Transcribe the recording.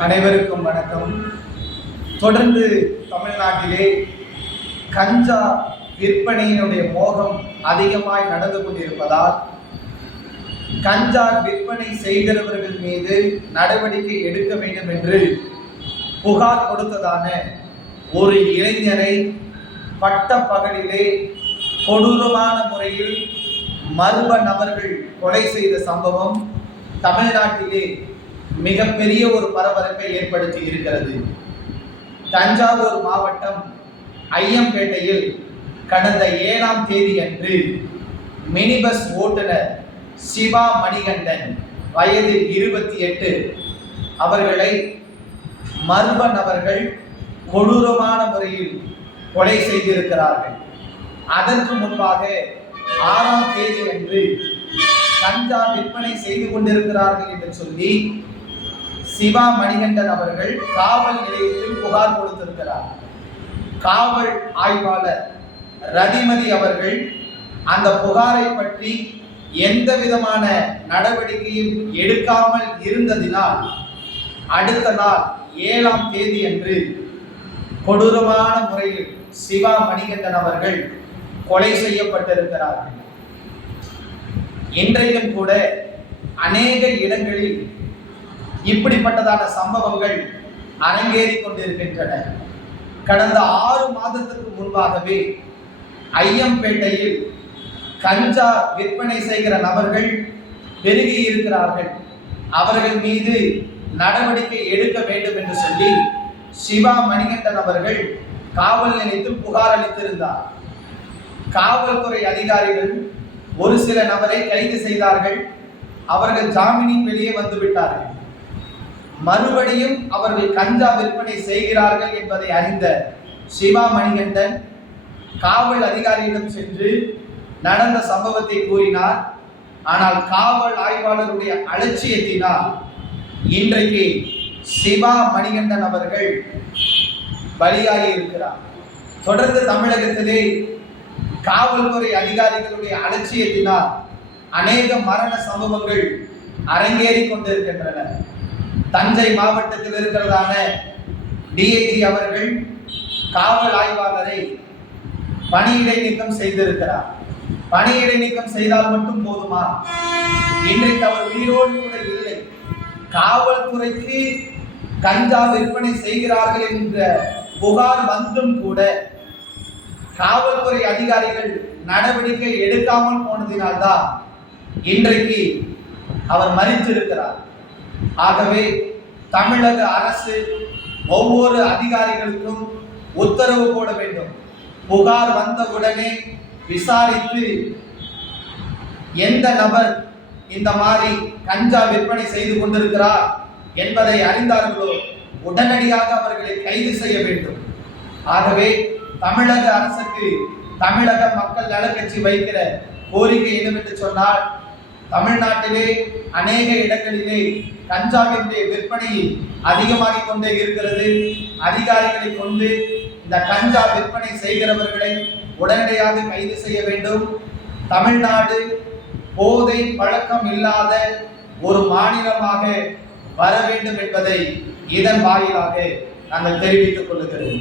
அனைவருக்கும் வணக்கம். தொடர்ந்து தமிழ்நாட்டிலே கஞ்சா விற்பனையினுடைய மோகம் அதிகமாய் நடந்து கொண்டிருப்பதால் கஞ்சா விற்பனை செய்கிறவர்கள் மீது நடவடிக்கை எடுக்க வேண்டும் என்று புகார் கொடுத்ததான ஒரு இளைஞரை பட்ட பகலிலே கொடூரமான முறையில் மர்ம நபர்கள் கொலை செய்த சம்பவம் தமிழ்நாட்டிலே மிகப்பெரிய ஒரு பரபரப்பை ஏற்படுத்தி இருக்கிறது. தஞ்சாவூர் மாவட்டம் ஐயம்பேட்டையில் கடந்த ஏழாம் தேதி அன்று மினி பஸ் ஓட்டுநர் சிவா மணிகண்டன் வயது இருபத்தி எட்டு. அவர்களை மர்ம நபர்கள் கொடூரமான முறையில் கொலை செய்திருக்கிறார்கள். அதற்கு முன்பாக ஆறாம் தேதி அன்று கஞ்சா விற்பனை செய்து கொண்டிருக்கிறார்கள் என்று சொல்லி சிவா மணிகண்டன் அவர்கள் காவல் நிலையத்தில் புகார் கொடுத்திருக்கிறார். காவல் ஆய்வாளர் ரதிமதி அவர்கள் அந்த புகாரை பற்றி எந்த விதமான நடவடிக்கையும் எடுக்காமல் இருந்ததினால் அடுத்த நாள் ஏழாம் தேதி அன்று கொடூரமான முறையில் சிவா மணிகண்டன் அவர்கள் கொலை செய்யப்பட்டிருக்கிறார்கள். இன்றையும் கூட அநேக இடங்களில் இப்படிப்பட்டதான சம்பவங்கள் அரங்கேறி கொண்டிருக்கின்றன. கடந்த ஆறு மாதத்துக்கு முன்பாகவே ஐயம்பேட்டையில் கஞ்சா விற்பனை செய்கிற நபர்கள் பெருகி இருக்கிறார்கள். அவர்கள் மீது நடவடிக்கை எடுக்க வேண்டும் என்று சொல்லி சிவா மணிகண்டன் அவர்கள் காவல் நிலையத்தில் புகார் அளித்திருந்தார். காவல்துறை அதிகாரிகள் ஒரு சில நபரை கைது செய்தார்கள். அவர்கள் ஜாமீனின் வெளியே வந்துவிட்டார்கள் மறுபடியும் அவர்கள் கஞ்சா விற்பனை செய்கிறார்கள் என்பதை அறிந்த சிவா மணிகண்டன் காவல் அதிகாரியிடம் சென்று நடந்த சம்பவத்தை கூறினார். ஆனால் காவல் ஆய்வாளருடைய அலட்சியத்தினால் இன்றைக்கு சிவா மணிகண்டன் அவர்கள் பலியாகி இருக்கிறார். தொடர்ந்து தமிழகத்திலே காவல்துறை அதிகாரிகளுடைய அலட்சியத்தினால் அநேக மரண சம்பவங்கள் அரங்கேறி கொண்டிருக்கின்றன. தஞ்சை மாவட்டத்தில் இருக்கிறதான டிஐஜி அவர்கள் காவல் ஆய்வாளரை பணியிடை நீக்கம் செய்திருக்கிறார். பணியிடை நீக்கம் செய்தால் மட்டும் போதுமா? இன்றைக்கு அவர் உயிரோடு கூட இல்லை. காவல்துறைக்கு கஞ்சா விற்பனை செய்கிறார்கள் என்ற புகார் வந்தும் கூட காவல்துறை அதிகாரிகள் நடவடிக்கை எடுக்காமல் போனதினால்தான் இன்றைக்கு அவர் மறித்திருக்கிறார். ஆகவே தமிழக அரசு ஒவ்வொரு அதிகாரிகளுக்கும் உத்தரவு போட வேண்டும். புகார் வந்தவுடனே விசாரித்து எந்த நபர் இந்த மாதிரி கஞ்சா விற்பனை செய்து கொண்டிருக்கிறார் என்பதை அறிந்தார்களோ உடனடியாக அவர்களை கைது செய்ய வேண்டும். ஆகவே தமிழக அரசுக்கு தமிழக மக்கள் நலக்கட்சி வைக்கிற கோரிக்கை என்னவென்று சொன்னால் தமிழ்நாட்டிலே அநேக இடங்களிலே கஞ்சாவினுடைய விற்பனை அதிகமாகிக் கொண்டே இருக்கிறது. அதிகாரிகளை கொண்டு இந்த கஞ்சா விற்பனை செய்கிறவர்களை உடனடியாக கைது செய்ய வேண்டும். தமிழ்நாடு போதை பழக்கம் இல்லாத ஒரு மாநிலமாக வர வேண்டும் என்பதை இதன் வாயிலாக நாங்கள் தெரிவித்துக் கொள்ளுகிறோம்.